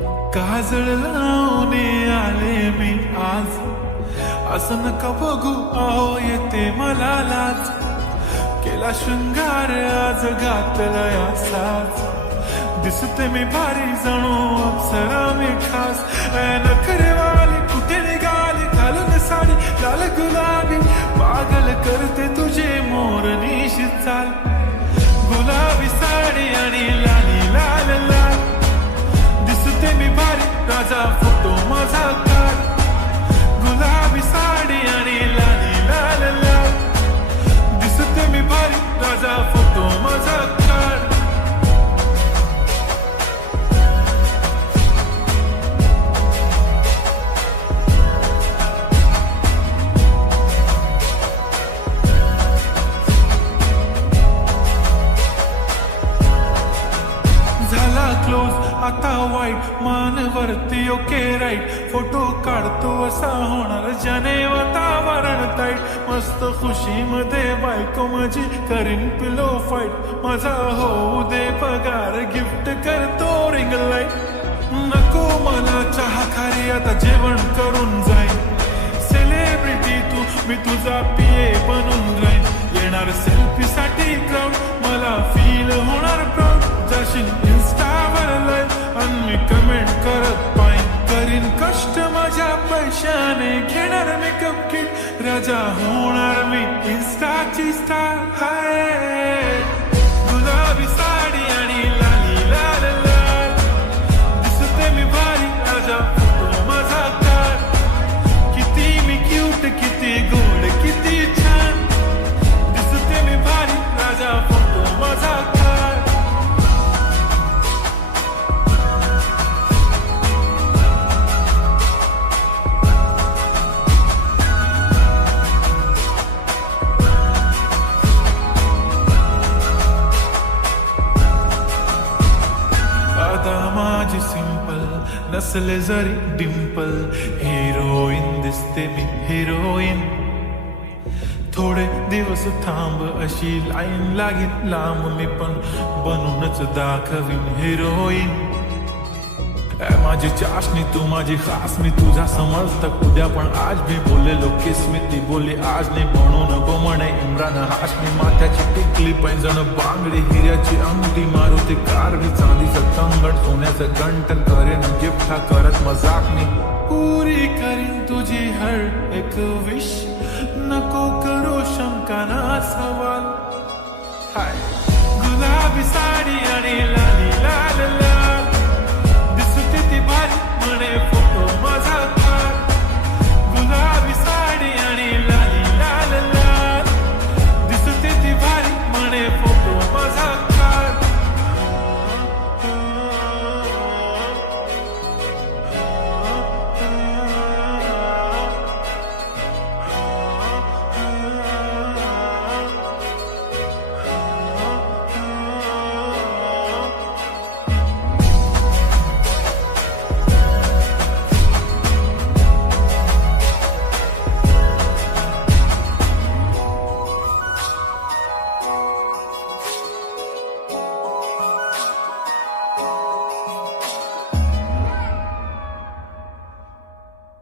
काजळ लावून आले मी आज, असं नका बघू अहो येते मला लाज. केला शृंगार आज घातला असाच, दिसते मी भारी जणू अप्सरा मी खास. नखरेवाली कुठे निघाली घालून साडी लाल गुलाबी, पागल करते तुझे मोरनीश चाल. गुलाबी साडी आणि लाली लाल लाल, दिसते मी भारी राजा फोटो माझा काढ. गुलाबी साडी आणि लाली लाल लाल, दिसते मी भारी राजा फोटो माझा काढ. झाला क्लोज आता वाईट, मान वरती ओके राईट. फोटो काढतो असा होणार ज्याने वातावरण ताईट. मस्त खुशी मध्ये बायको माझी करीन पिलो फाईट. माझा होऊ दे पगार गिफ्ट करतो रिंग लाईट. नको मला चहा खारी आता जेवण करून जाईन. सेलिब्रिटी तू मी तुझा पिये बनून राहीन. येणार सेल्फी साठी क्राऊड मला फील होणार प्राऊड. जाशील इन्स्टावर लाईव्ह आणि मी कमेंट करत पाहिन. करीन कष्ट माझ्या पैशाने घेणार मेकअप किट. राजा होणार मी इन्स्टाची स्टार. हाय गुलाबी साडी आणि लाली लाल लाल, दिसते मी भारी राजा फोटो माझा काढ. किती मी क्यूट किती गोड किती छान, दिसते मी भारी राजा फोटो माझा काढ. माझी सिंपल नसले जरी डिंपल, हिरोईन दिसते मी हिरोईन. थोडे दिवस थांब अशी लाईन लागेल लांब, मी पण बनूनच दाखवीन हिरोईन. माझी चाशनी तू माझी खास, मी तुझा समर्थक उद्या पण आज भी बोललेलो किस मी. ती बोली आज नाही म्हणू नको म्हणे इम्रान हाशमी. माथ्याची टिकली पैंजण बांगडी हिऱ्याची अंगठी, मारुती कार भी चांदीचं कंगण सोन्याचं गंटन. करेन गिफ्ट हा करत मजाक मी, पुरी करीन तुझी हर एक विश. नको करू शंका ना सवाल. हाय गुलाबी साडी आणि